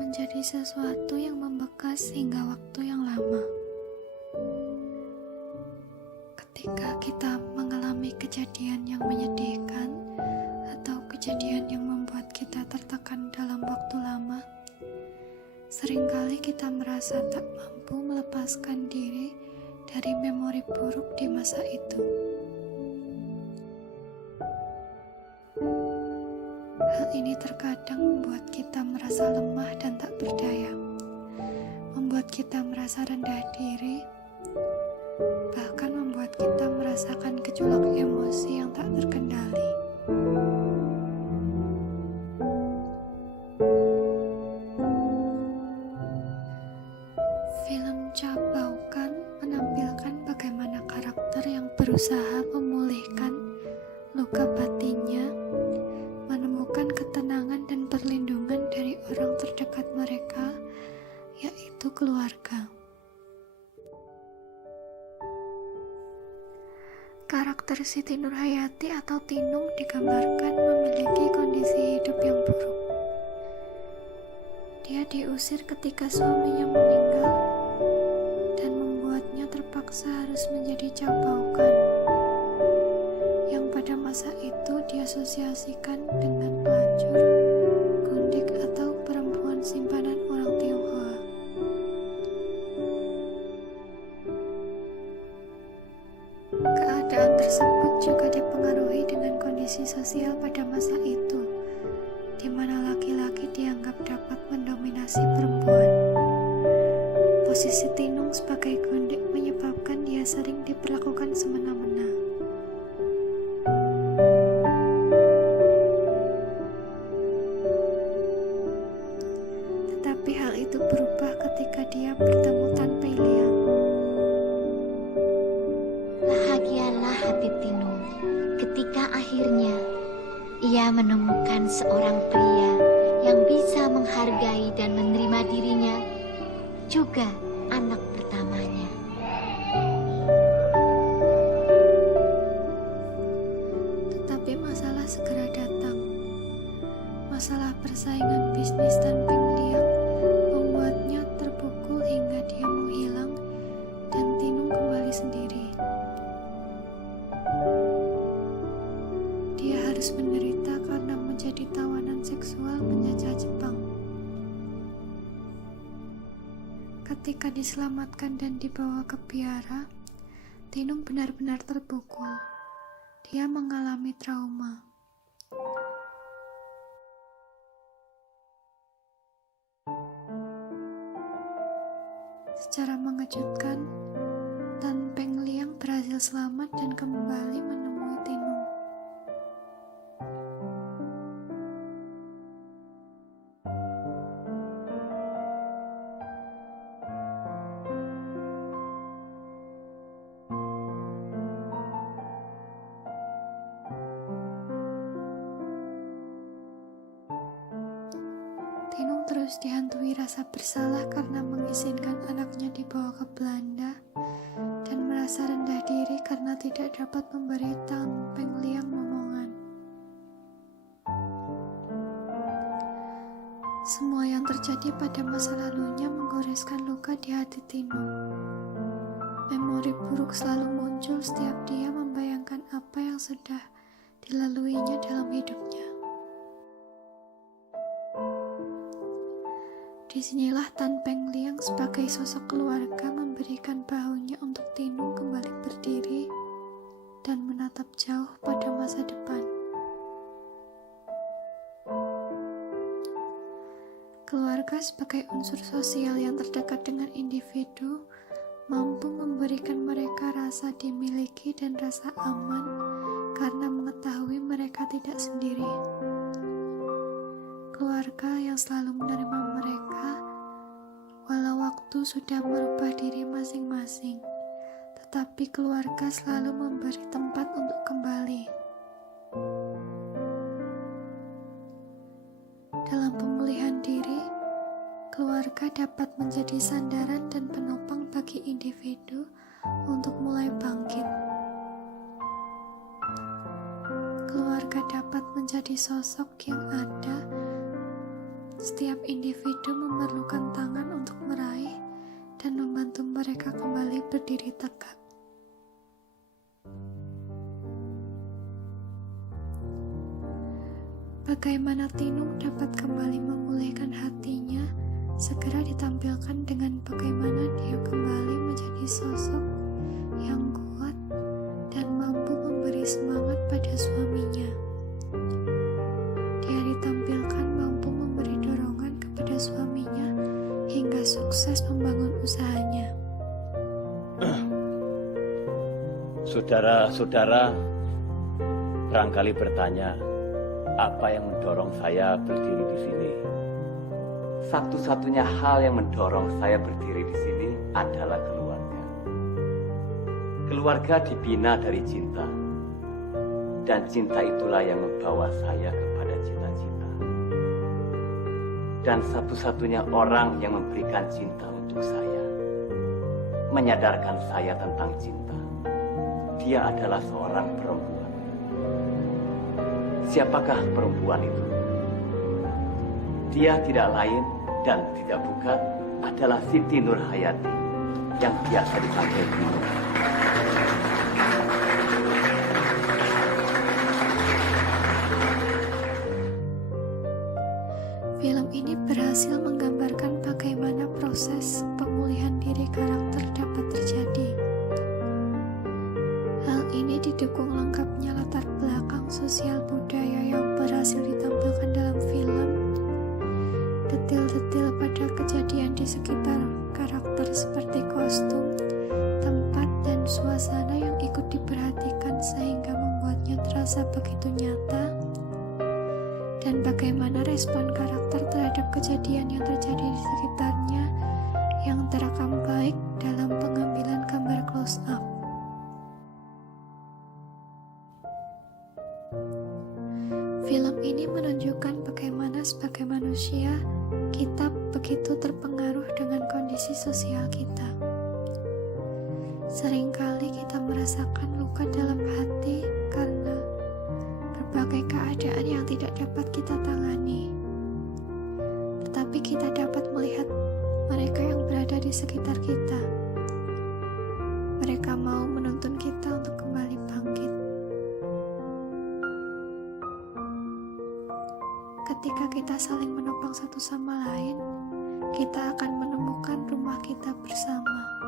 menjadi sesuatu yang membekas hingga waktu yang lama. Ketika kita mengalami kejadian yang menyedihkan atau kejadian yang membuat kita tertekan dalam waktu lama, seringkali kita merasa tak mampu melepaskan diri dari memori buruk di masa itu. Hal ini terkadang membuat kita merasa lemah dan tak berdaya, membuat kita merasa rendah diri, bahkan membuat kita merasakan gejolak emosi yang tak terkendali. Film Cabaukan menampilkan bagaimana karakter yang berusaha memulihkan luka batinnya, menemukan ketenangan dan perlindungan dari orang terdekat mereka, yaitu keluarga. Karakter Siti Nurhayati atau Tinung digambarkan memiliki kondisi hidup yang buruk. Dia diusir ketika suaminya meninggal dan membuatnya terpaksa harus menjadi cabaukan, yang pada masa itu diasosiasikan dengan pelacur, gundik atau perempuan simpanan orang Tionghoa. Keadaan tersebut juga dipengaruhi dengan kondisi sosial pada masa itu, di mana laki-laki dianggap dapat mendominasi perempuan. Posisi Tinung sebagai gundik menyebabkan dia sering diperlakukan semena-mena. Tetapi hal itu berubah ketika dia bertemu Tan Pei Liang. Bahagialah hati Tinung ketika akhirnya ia menemukan seorang pria yang bisa menghargai dan menerima dirinya, juga anak pertamanya. Tetapi masalah segera datang. Masalah persaingan bisnis Tan Pei Liang membuatnya terpukul hingga dia menghilang dan Tinung kembali sendiri. Dia harus menderita karena menjadi tawanan seksual penjajah Jepang. Ketika diselamatkan dan dibawa ke biara, Tinung benar-benar terpukul. Dia mengalami trauma. Secara mengejutkan, Tan Pei Liang berhasil selamat dan kembali menemui Tinung. Tinung terus dihantui rasa bersalah karena mengizinkan anaknya dibawa ke Belanda dan merasa rendah diri karena tidak dapat memberi Tan Pei Liang momongan. Semua yang terjadi pada masa lalunya menggoreskan luka di hati Tinung. Memori buruk selalu muncul setiap dia membayangkan apa yang sudah dilaluinya dalam hidupnya. Disinilah Tan Pei Liang sebagai sosok keluarga memberikan bahunya untuk Tinung kembali berdiri dan menatap jauh pada masa depan. Keluarga sebagai unsur sosial yang terdekat dengan individu mampu memberikan mereka rasa dimiliki dan rasa aman karena mengetahui mereka tidak sendiri. Keluarga yang selalu menerima mereka, walau waktu sudah merubah diri masing-masing, tetapi keluarga selalu memberi tempat untuk kembali. Dalam pemulihan diri, keluarga dapat menjadi sandaran dan penopang bagi individu untuk mulai bangkit. Keluarga dapat menjadi sosok yang ada Setiap individu memerlukan tangan untuk meraih dan membantu mereka kembali berdiri tegak. Bagaimana Tinung dapat kembali memulihkan hatinya segera ditampilkan dengan bagaimana dia kembali menjadi sosok yang kuat dan mampu memberi semangat pada suaminya. Dia ditampilkan mampu memberi dorongan kepada suaminya hingga sukses membangun usahanya. Saudara-saudara barangkali bertanya, apa yang mendorong saya berdiri di sini? Satu-satunya hal yang mendorong saya berdiri di sini adalah keluarga. Keluarga dibina dari cinta, dan cinta itulah yang membawa saya kepada cita-cita. Dan satu-satunya orang yang memberikan cinta untuk saya, menyadarkan saya tentang cinta, dia adalah seorang perempuan. Siapakah perempuan itu? Dia tidak lain dan tidak bukan adalah Siti Nurhayati yang biasa dipanggil Tinung. Film ini berhasil menggambarkan bagaimana proses pemulihan diri karakter dapat terjadi. Hal ini didukung lengkapnya latar belakang sosial budaya yang berhasil ditampilkan dalam film. Detil-detil pada kejadian di sekitar karakter seperti kostum, tempat, dan suasana yang ikut diperhatikan sehingga membuatnya terasa begitu nyata. Dan bagaimana respon karakter terhadap kejadian yang terjadi di sekitarnya yang terekam baik dalam pengambilan gambar close up. Film ini menunjukkan bagaimana sebagai manusia kita begitu terpengaruh dengan kondisi sosial kita. Seringkali kita merasakan luka dalam hati karena berbagai keadaan yang tidak dapat kita tangani. Tetapi kita dapat melihat mereka yang berada di sekitar kita. Mereka mau menuntun kita untuk kembali bangkit. Ketika kita saling menopang satu sama lain, kita akan menemukan rumah kita bersama.